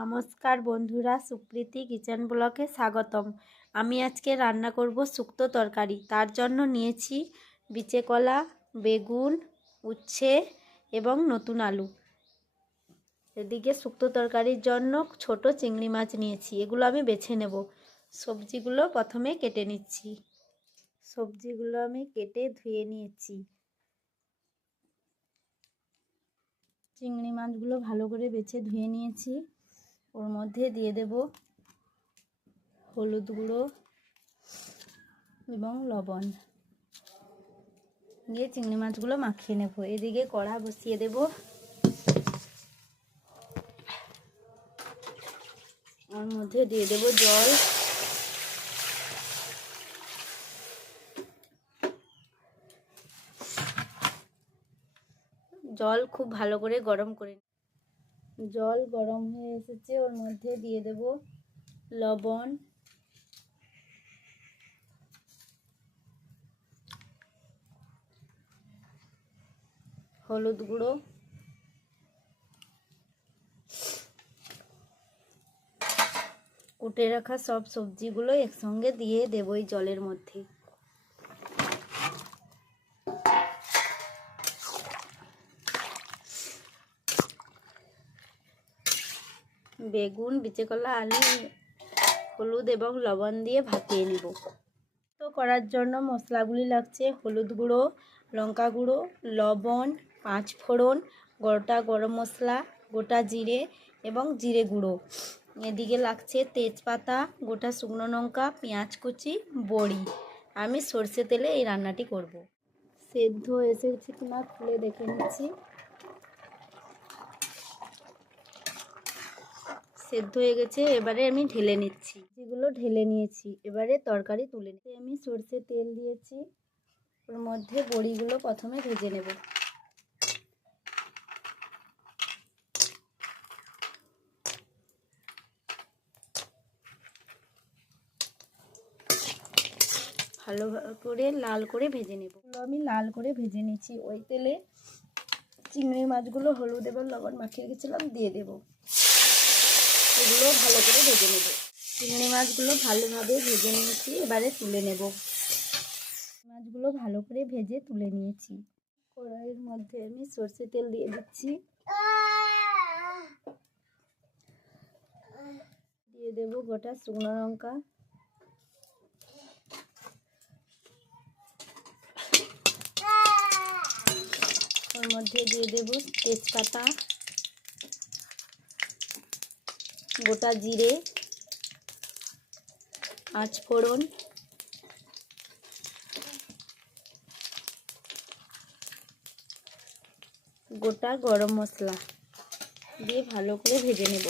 নমস্কার বন্ধুরা, সুপ্রীতি কিচেন ব্লগে স্বাগতম। আমি আজকে রান্না করব শুক্তো তরকারি। তার জন্য নিয়েছি বিচে কলা, বেগুন, উচ্ছে এবং নতুন আলু। এদিকে শুক্তো তরকারির জন্য ছোট চিংড়ি মাছ নিয়েছি, এগুলো আমি বেছে নেব। সবজিগুলো প্রথমে কেটে নিচ্ছি। সবজিগুলো আমি কেটে ধুয়ে নিয়েছি। চিংড়ি মাছগুলো ভালো করে বেছে ধুয়ে নিয়েছি। ওর মধ্যে দিয়ে দেব হলুদ গুঁড়ো এবং লবণ, দিয়ে চিংড়ি মাছগুলো মাখিয়ে নেব। এদিকে কড়া বসিয়ে দেব। ওর মধ্যে দিয়ে দেব জল। জল খুব ভালো করে গরম করে, জল গরম হয়ে এসেছে। ওর মধ্যে দিয়ে দেব লবণ, হলুদ গুঁড়ো, কুটে রাখা সব সবজিগুলো একসঙ্গে দিয়ে দেব এই জলের মধ্যে। বেগুন, বিচে কলা, আলু, হলুদ এবং লবণ দিয়ে ভাপিয়ে নেব। তো করার জন্য মশলাগুলি লাগছে হলুদ গুঁড়ো, লঙ্কা গুঁড়ো, লবণ, 5 ফোড়ন, গোটা গরম মশলা, গোটা জিরে এবং জিরে গুঁড়ো। এদিকে লাগছে তেজপাতা, গোটা শুকনো লঙ্কা, পেঁয়াজ কুচি, বড়ি। আমি সর্ষে তেলে এই রান্নাটি করব। সেদ্ধ এসেছে কিনা খুলে দেখে নিচ্ছি। সেদ্ধ হয়ে গেছে, এবারে আমি ঢেলে নিচ্ছি। যেগুলো ঢেলে নিয়েছি, এবারে তরকারি তুলে নিচ্ছি। আমি সর্ষে তেল দিয়েছি। ওর মধ্যে বড়িগুলো প্রথমে ভেজে নেব। ভালো করে লাল করে ভেজে নেব। আমি লাল করে ভেজে নিচ্ছি। ওই তেলে চিংড়ি মাছগুলো হলুদ এবং লবণ মাখিয়ে রেখেছিলাম দিয়ে দেব। এগুলো ভালো করে ভেজে নেব। চিংড়ি মাছগুলো ভালোভাবে ভেজে নিয়েছি, এবারে তুলে নেব। মাছগুলো ভালো করে ভেজে তুলে নিয়েছি। কড়াইয়ের মধ্যে আমি সর্ষে তেল দিয়ে দিচ্ছি। দিয়ে দেব গোটা শুকনো লঙ্কা, ওর মধ্যে দিয়ে দেব তেজপাতা, গোটা জিরে, 5 ফোড়ন, গোটা গরম মশলা দিয়ে ভালো করে ভেজে নেব।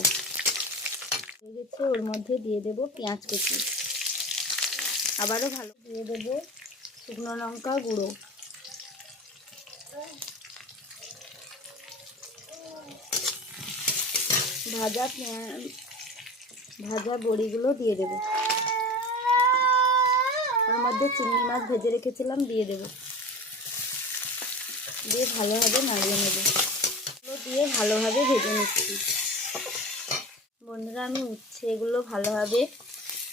হয়ে গেছে, ওর মধ্যে দিয়ে দেব পেঁয়াজ কুচি। আবারও ভালো দিয়ে দেব শুকনো লঙ্কা গুঁড়ো, ভাজা বড়িগুলো দিয়ে দেব। ওর মধ্যে চিংড়ি মাছ ভেজে রেখেছিলাম দিয়ে দেব। দিয়ে ভালোভাবে নাড়িয়ে নেব। দিয়ে ভালোভাবে ভেজে নিচ্ছি। বন্ধুরা, আমি উচ্ছে এগুলো ভালোভাবে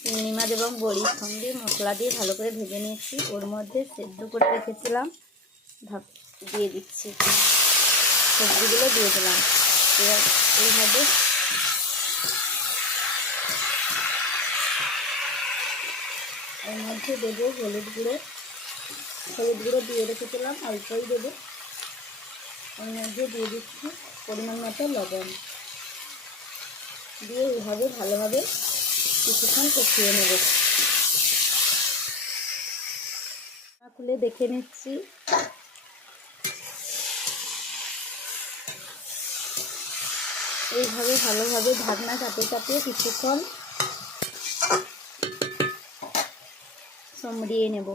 চিংড়ি মাছ এবং বড়ির সঙ্গে মশলা দিয়ে ভালো করে ভেজে নিয়েছি। ওর মধ্যে সেদ্ধ করে রেখেছিলাম দিয়ে দিচ্ছি। সবজিগুলো দিয়ে দিলাম। এবার এইভাবে এর মধ্যে দেবো হলুদ গুঁড়ো দিয়ে রেখেছিলাম, অল্পই দেবো। এর মধ্যে দিয়ে দিচ্ছি পরিমাণ মতো লবণ, দিয়ে এইভাবে ভালোভাবে কিছুক্ষণ কষিয়ে নেব। খুলে দেখে নিচ্ছি। এইভাবে ভালোভাবে ঢাকনা চাপিয়ে কিছুক্ষণ সমড়িয়ে নেব।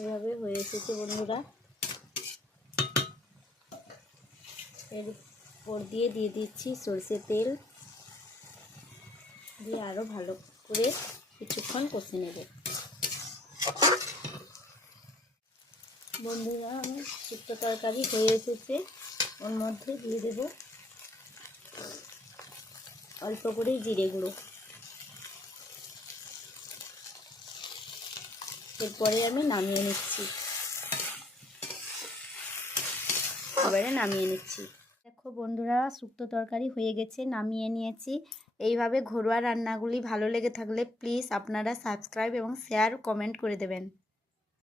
এভাবে হয়ে এসেছে বন্ধুরা। এরপর দিয়ে দিচ্ছি সরষের তেল, দিয়ে আরও ভালো করে কিছুক্ষণ কষে নেব। বন্ধুরা, আমার শুক্তো তরকারি হয়ে এসেছে। ওর মধ্যে দিয়ে দেব অল্প করে জিরে গুঁড়ো। এরপরে আমি নামিয়ে নিচ্ছি। এবারে নামিয়ে নিচ্ছি। দেখো বন্ধুরা, শুক্তো তরকারি হয়ে গেছে, নামিয়ে নিয়েছি। এইভাবে ঘরোয়া রান্নাগুলি ভালো লেগে থাকলে প্লিজ আপনারা সাবস্ক্রাইব এবং শেয়ার কমেন্ট করে দেবেন।